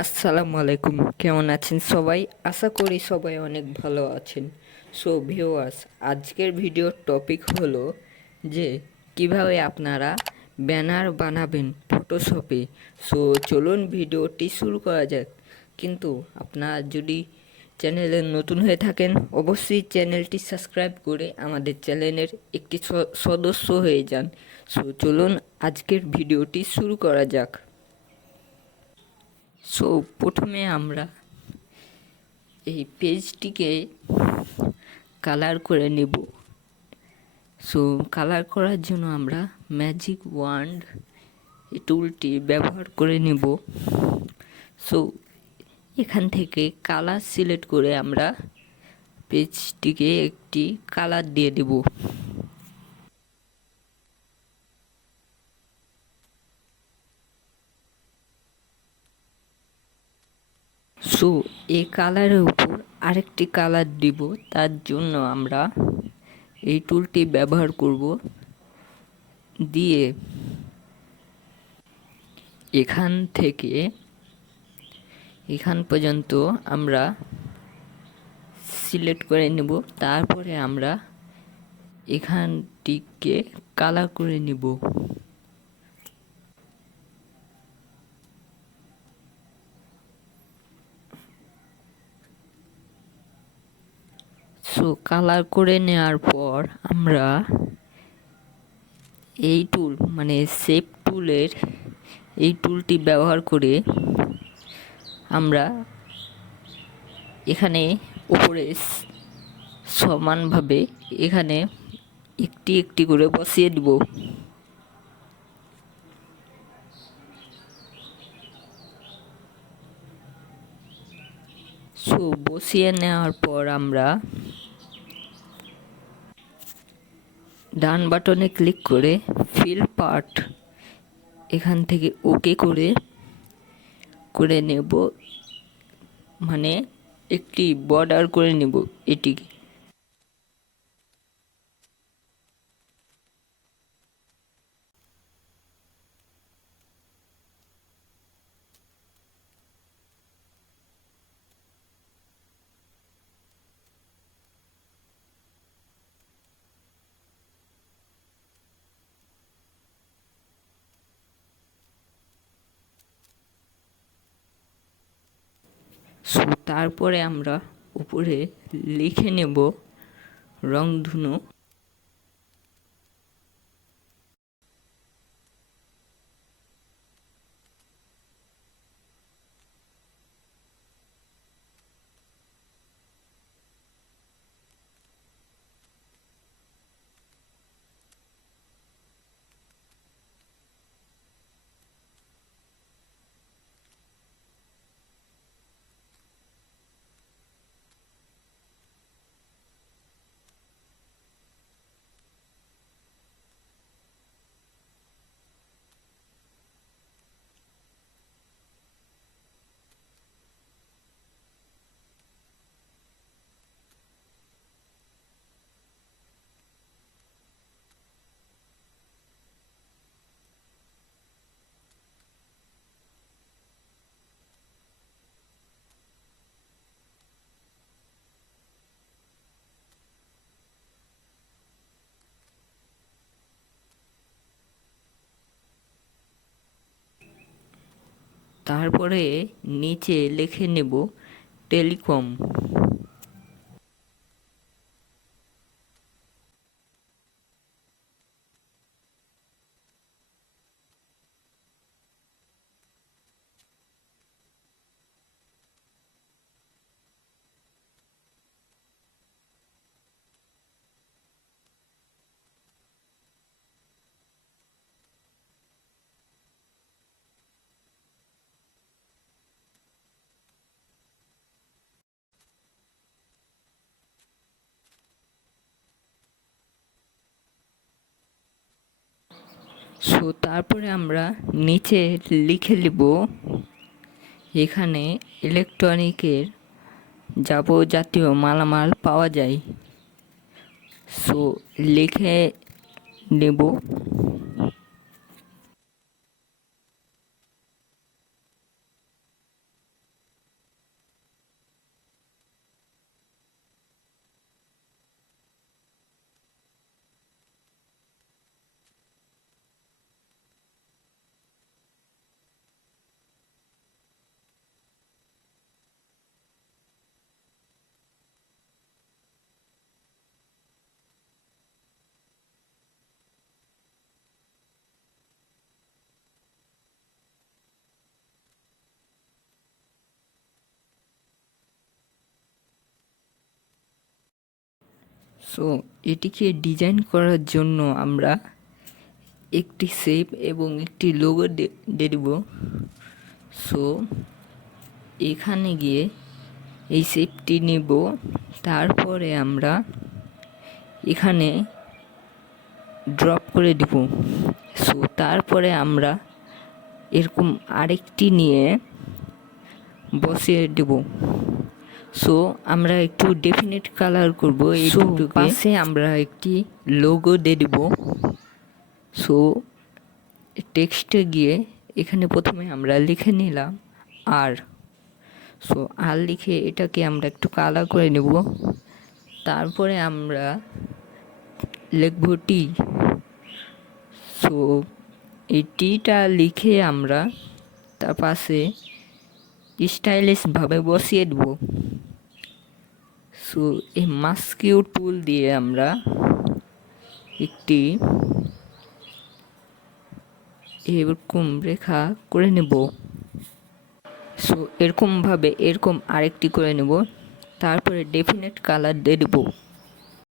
আসসালামু আলাইকুম, কেমন আছেন সবাই? আশা করি সবাই অনেক ভালো আছেন। সো ভিউয়ার্স, আজকের ভিডিওর টপিক হলো যে কিভাবে আপনারা ব্যানার বানাবেন ফটোশপে। সো চলুন ভিডিওটি শুরু করা যাক। কিন্তু আপনারা যদি চ্যানেলে নতুন হয়ে থাকেন, অবশ্যই চ্যানেলটি সাবস্ক্রাইব করে আমাদের চ্যানেলের একটি সদস্য হয়ে যান। সো চলুন আজকের ভিডিওটি শুরু করা যাক। সো প্রথমে আমরা এই পেজটিকে কালার করে নেব। সো কালার করার জন্য আমরা ম্যাজিক ওয়ান্ড এই টুলটি ব্যবহার করে নেব। সো এখান থেকে কালার সিলেক্ট করে আমরা পেজটিকে একটি কালার দিয়ে দেব। সো এই কালারের উপর আরেকটি কালার দিব, তার জন্য আমরা এই টুলটি ব্যবহার করব। দিয়ে এখান থেকে এখান পর্যন্ত আমরা সিলেক্ট করে নেব। তারপরে আমরা এখানটিকে কালার করে নেব। সো কালার করে নেওয়ার পর আমরা এই টুল মানে শেপ টুলের এই টুলটি ব্যবহার করে আমরা এখানে উপরে সমানভাবে এখানে একটি একটি করে বসিয়ে দেব। সো বসিয়ে নেওয়ার পর আমরা ডান বাটনে ক্লিক করে ফিল পার্ট এখান থেকে ওকে করে নেব, মানে একটি বর্ডার করে নেব এটিকে। সো তারপরে আমরা উপরে লিখে নেব রংধনু। তারপরে নিচে লিখে নেব টেলিকম। সো তারপরে আমরা নিচে লিখে নেব এখানে ইলেকট্রনিকের যাবতীয় মালামাল পাওয়া যায়। সো লিখে নেব। সো এটিকে ডিজাইন করার জন্য আমরা একটি শেপ এবং একটি লোগো দিয়ে দেব। সো এখানে গিয়ে এই শেপটি নেব, তারপরে আমরা এখানে ড্রপ করে দেব। সো তারপরে আমরা এরকম আরেকটি নিয়ে বসিয়ে দেব। সো আমরা একটু ডেফিনেট কালার করব এই দুটোকে। পাশে আমরা একটি লোগো দিয়ে দেব। সো টেক্সটে গিয়ে এখানে প্রথমে আমরা লিখে নিলাম আর। সো আর লিখে এটাকে আমরা একটু কালার করে নেব। তারপরে আমরা লিখব টি। সো এই টিটা লিখে আমরা তার পাশে স্টাইলিশভাবে বসিয়ে দেব। সো এই মাস্কিউ টুল দিয়ে আমরা একটি এরকম রেখা করে নেব। সো এরকম আরেকটি করে নেব, তারপরে ডেফিনেট কালার দিয়ে দেব।